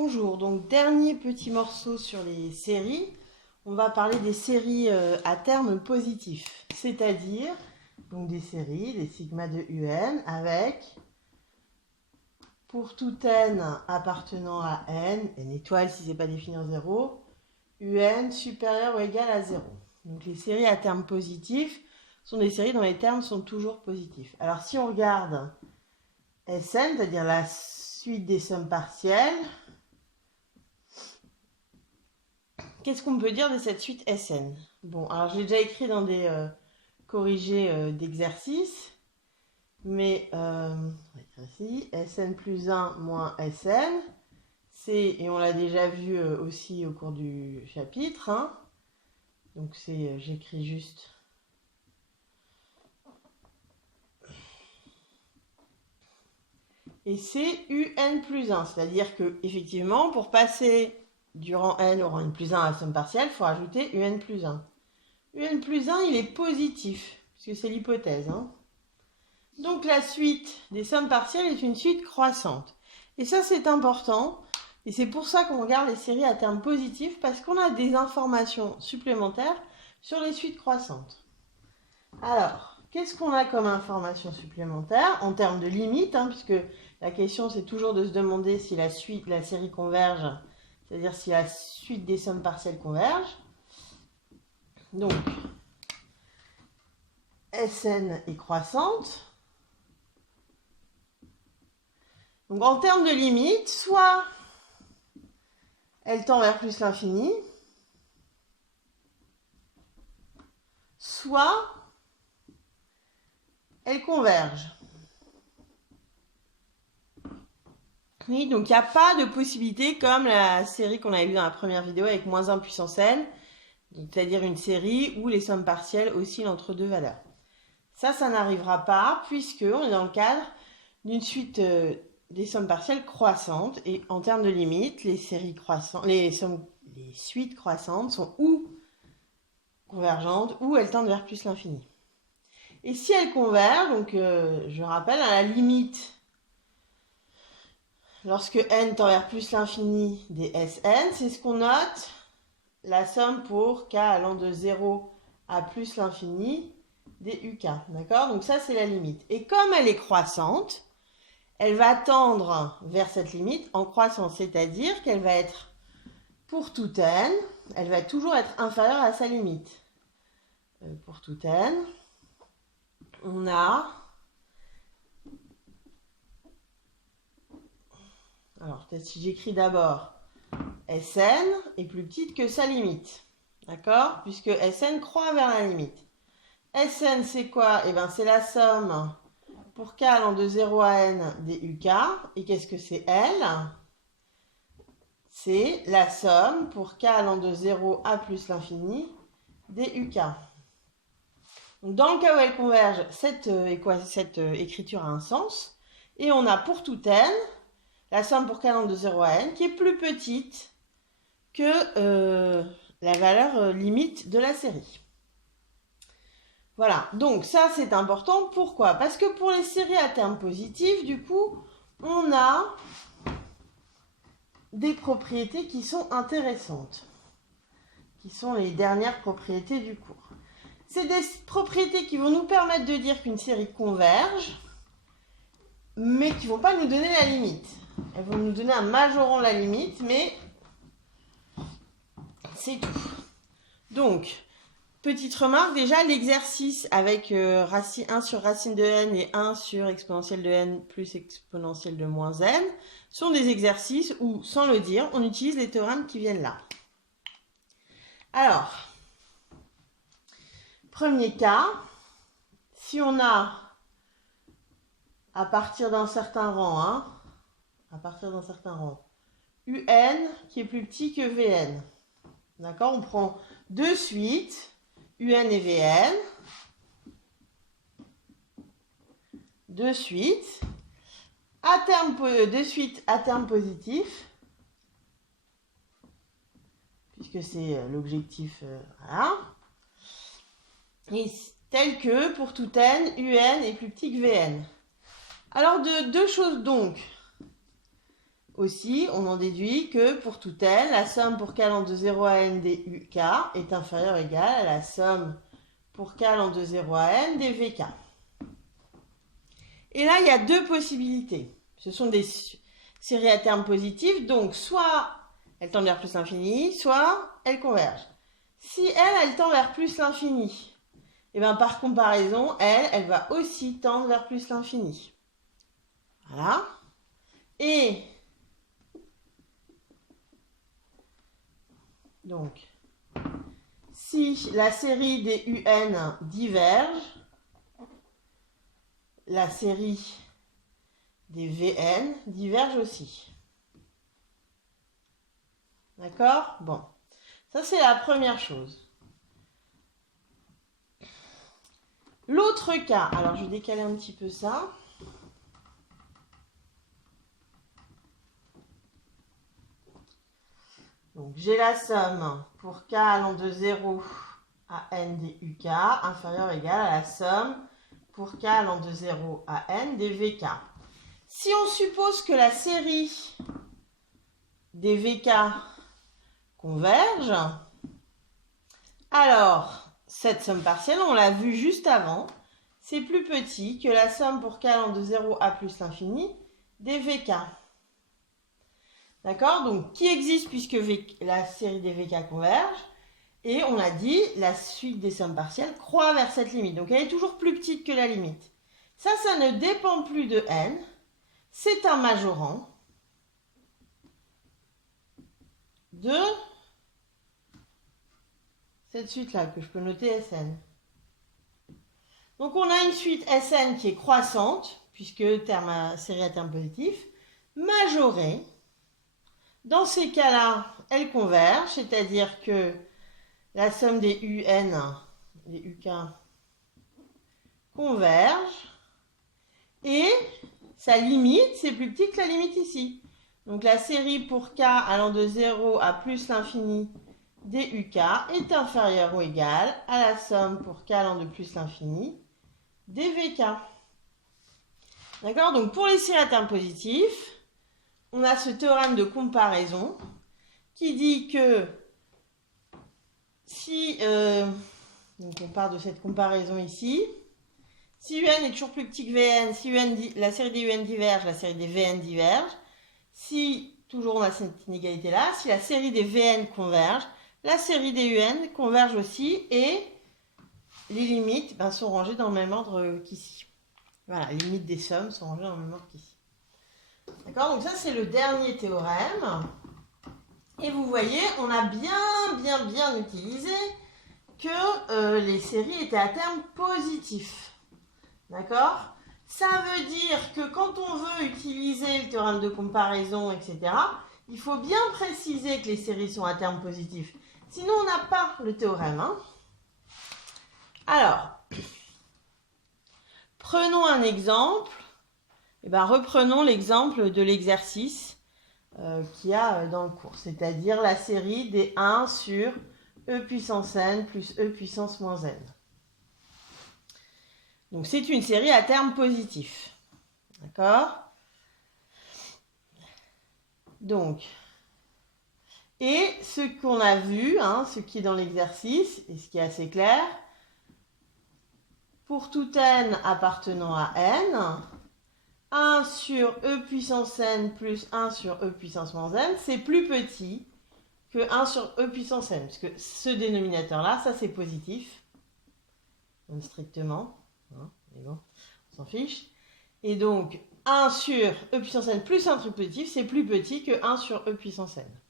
Bonjour, donc dernier petit morceau sur les séries. On va parler des séries à terme positif, c'est-à-dire donc des séries, des sigma de UN avec, pour tout n appartenant à n étoile si ce n'est pas défini en 0, UN supérieur ou égal à 0. Donc les séries à terme positif sont des séries dont les termes sont toujours positifs. Alors si on regarde Sn, c'est-à-dire la suite des sommes partielles, qu'est-ce qu'on peut dire de cette suite Sn? Bon, alors je l'ai déjà écrit dans des corrigés d'exercices, mais ici, Sn plus 1 moins Sn, c'est, et on l'a déjà vu aussi au cours du chapitre, hein, donc c'est, j'écris juste et c'est UN plus 1, c'est-à-dire que effectivement, pour passer du rang n au rang n plus 1 à la somme partielle, il faut rajouter UN plus 1. UN plus 1, il est positif, puisque c'est l'hypothèse. Hein. Donc la suite des sommes partielles est une suite croissante. Et ça, c'est important. Et c'est pour ça qu'on regarde les séries à terme positif, parce qu'on a des informations supplémentaires sur les suites croissantes. Alors, qu'est-ce qu'on a comme information supplémentaire en termes de limite, hein, puisque la question, c'est toujours de se demander si la série converge, c'est-à-dire si la suite des sommes partielles converge. Donc, Sn est croissante. Donc, en termes de limite, soit elle tend vers plus l'infini, soit elle converge. Oui, donc il n'y a pas de possibilité comme la série qu'on avait vue dans la première vidéo avec moins 1 puissance n, c'est-à-dire une série où les sommes partielles oscillent entre deux valeurs. Ça n'arrivera pas puisqu'on est dans le cadre d'une suite des sommes partielles croissantes et en termes de limite, les séries croissantes, les suites croissantes sont ou convergentes ou elles tendent vers plus l'infini. Et si elles convergent, donc je rappelle, à la limite, lorsque n tend vers plus l'infini des Sn, c'est ce qu'on note, la somme pour k allant de 0 à plus l'infini des uk. D'accord? Donc ça, c'est la limite. Et comme elle est croissante, elle va tendre vers cette limite en croissance, c'est-à-dire qu'elle va être, pour tout n, elle va toujours être inférieure à sa limite. Pour tout n, on a... Alors, peut-être si j'écris d'abord Sn est plus petite que sa limite. D'accord? Puisque Sn croît vers la limite. Sn, c'est quoi? Eh bien, c'est la somme pour k allant de 0 à n des uk. Et qu'est-ce que c'est L? C'est la somme pour k allant de 0 à plus l'infini des uk. Donc, dans le cas où elle converge, cette écriture a un sens. Et on a pour tout n la somme pour k allant de 0 à n qui est plus petite que la valeur limite de la série. Voilà, donc ça c'est important. Pourquoi? Parce que pour les séries à terme positif, du coup, on a des propriétés qui sont intéressantes, qui sont les dernières propriétés du cours. C'est des propriétés qui vont nous permettre de dire qu'une série converge, mais qui ne vont pas nous donner la limite. Elles vont nous donner un majorant la limite, mais c'est tout. Donc, petite remarque, déjà l'exercice avec 1 sur racine de n et 1 sur exponentielle de n plus exponentielle de moins n sont des exercices où, sans le dire, on utilise les théorèmes qui viennent là. Alors, premier cas, si on a à partir d'un certain rang, UN qui est plus petit que VN. D'accord? On prend deux suites, UN et VN. Deux suites à terme positif, puisque c'est l'objectif, voilà. Et tel que pour tout n, UN est plus petit que VN. Alors, deux choses donc. Aussi, on en déduit que pour tout n, la somme pour k allant de 0 à n des uk est inférieure ou égale à la somme pour k allant de 0 à n des vk. Et là, il y a deux possibilités. Ce sont des séries à terme positifs, donc soit elles tendent vers plus l'infini, soit elles convergent. Si elle tend vers plus l'infini, et bien par comparaison, elle va aussi tendre vers plus l'infini. Voilà. Et donc, si la série des UN diverge, la série des VN diverge aussi. D'accord? Bon, ça c'est la première chose. L'autre cas, alors je vais décaler un petit peu ça. Donc j'ai la somme pour k allant de 0 à n des uk inférieure ou égale à la somme pour k allant de 0 à n des vk. Si on suppose que la série des vk converge, alors cette somme partielle, on l'a vu juste avant, c'est plus petit que la somme pour k allant de 0 à plus l'infini des vk. D'accord? Donc, qui existe puisque la série des VK converge. Et on a dit, la suite des sommes partielles croît vers cette limite. Donc, elle est toujours plus petite que la limite. Ça ne dépend plus de n. C'est un majorant de cette suite-là, que je peux noter Sn. Donc, on a une suite Sn qui est croissante, puisque série à terme positif, majorée. Dans ces cas-là, elles convergent, c'est-à-dire que la somme des UN, les UK, converge et sa limite, c'est plus petit que la limite ici. Donc la série pour k allant de 0 à plus l'infini des UK est inférieure ou égale à la somme pour k allant de plus l'infini des VK. D'accord? Donc pour les séries à terme positif, on a ce théorème de comparaison qui dit que si, donc on part de cette comparaison ici, si UN est toujours plus petit que VN, si la série des UN diverge, la série des VN diverge, si, toujours on a cette inégalité-là, si la série des VN converge, la série des UN converge aussi et les limites sont rangées dans le même ordre qu'ici. Voilà, les limites des sommes sont rangées dans le même ordre qu'ici. D'accord? Donc ça, c'est le dernier théorème. Et vous voyez, on a bien utilisé que les séries étaient à terme positif. D'accord? Ça veut dire que quand on veut utiliser le théorème de comparaison, etc., il faut bien préciser que les séries sont à terme positif. Sinon, on n'a pas le théorème. Hein? Alors, prenons un exemple. Et reprenons l'exemple de l'exercice qu'il y a dans le cours, c'est-à-dire la série des 1 sur e puissance n plus e puissance moins n. Donc c'est une série à terme positif. D'accord? Donc, et ce qu'on a vu, ce qui est dans l'exercice, et ce qui est assez clair, pour tout n appartenant à n, 1 sur e puissance n plus 1 sur e puissance moins n, c'est plus petit que 1 sur e puissance n, parce que ce dénominateur-là, ça c'est positif, même strictement, mais bon, on s'en fiche. Et donc, 1 sur e puissance n plus un truc positif, c'est plus petit que 1 sur e puissance n.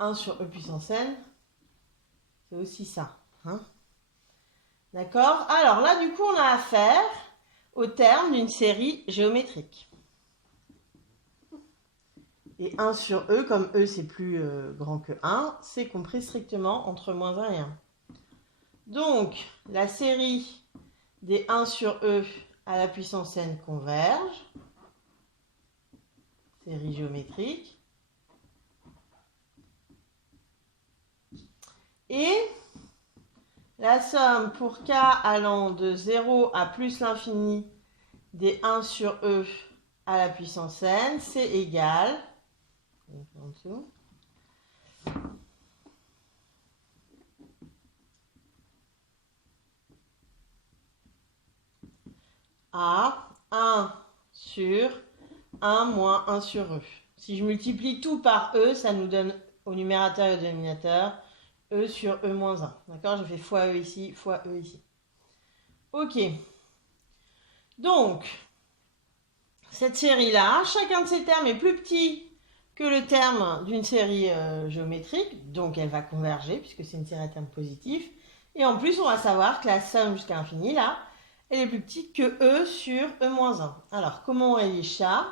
1 sur e puissance n, c'est aussi ça. D'accord? Alors là, du coup, on a affaire au terme d'une série géométrique. Et 1 sur e, comme e c'est plus grand que 1, c'est compris strictement entre moins 1 et 1. Donc, la série des 1 sur e à la puissance n converge. Série géométrique. Et la somme pour k allant de 0 à plus l'infini des 1 sur e à la puissance n, c'est égal, en dessous, à 1 sur 1 moins 1 sur e. Si je multiplie tout par e, ça nous donne au numérateur et au dénominateur e sur e moins 1. D'accord? Je fais fois e ici, fois e ici. Ok. Donc, cette série-là, chacun de ces termes est plus petit que le terme d'une série géométrique, donc elle va converger puisque c'est une série à termes positifs. Et en plus, on va savoir que la somme jusqu'à l'infini, là, elle est plus petite que e sur e moins 1. Alors, comment on rédige ça?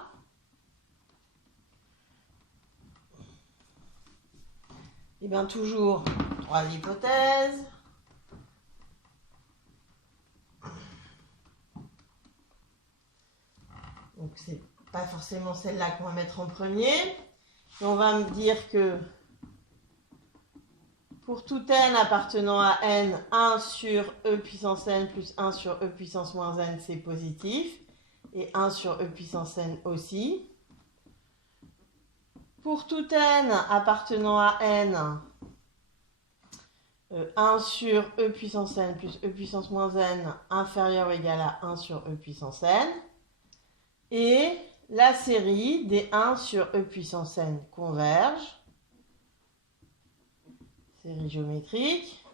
Eh bien, toujours trois hypothèses. Donc, c'est pas forcément celle-là qu'on va mettre en premier. Et on va me dire que pour tout n appartenant à n, 1 sur e puissance n plus 1 sur e puissance moins n, c'est positif. Et 1 sur e puissance n aussi. Pour tout n appartenant à n, 1 sur e puissance n plus e puissance moins n inférieur ou égal à 1 sur e puissance n. Et la série des 1 sur e puissance n converge. Série géométrique.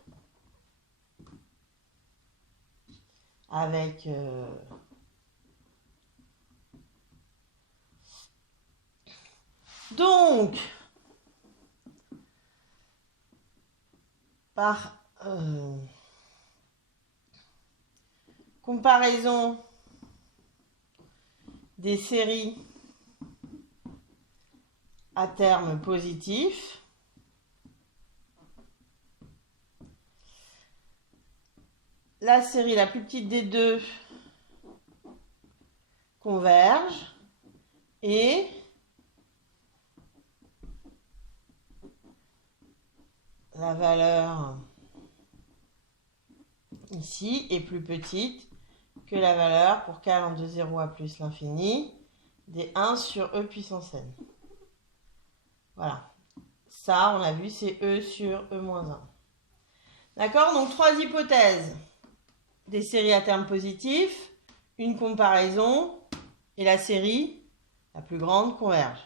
Avec donc par comparaison des séries à terme positif, la série la plus petite des deux converge et la valeur ici est plus petite que la valeur pour k allant de 0 à plus l'infini des 1 sur e puissance n. Voilà. Ça, on a vu, c'est e sur e moins 1. D'accord? Donc, trois hypothèses. Des séries à terme positif, une comparaison et la série la plus grande converge.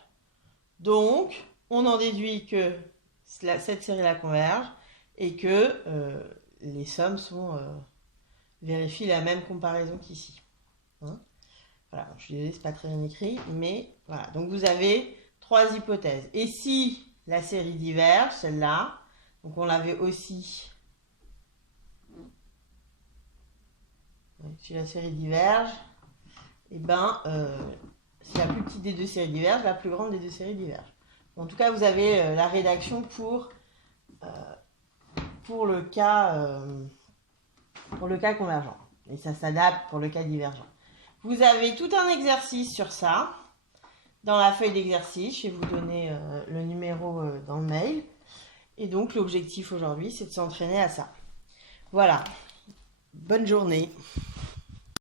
Donc, on en déduit que cette série-là converge et que les sommes vérifient la même comparaison qu'ici. Hein? Voilà, je suis désolée, c'est pas très bien écrit, mais voilà. Donc, vous avez trois hypothèses. Et si la série diverge, celle-là, donc on l'avait aussi... Si la série diverge, et ben, si la plus petite des deux séries diverge, la plus grande des deux séries diverge. En tout cas, vous avez la rédaction pour le cas convergent. Et ça s'adapte pour le cas divergent. Vous avez tout un exercice sur ça dans la feuille d'exercice. Je vais vous donner le numéro dans le mail. Et donc, l'objectif aujourd'hui, c'est de s'entraîner à ça. Voilà. Bonne journée.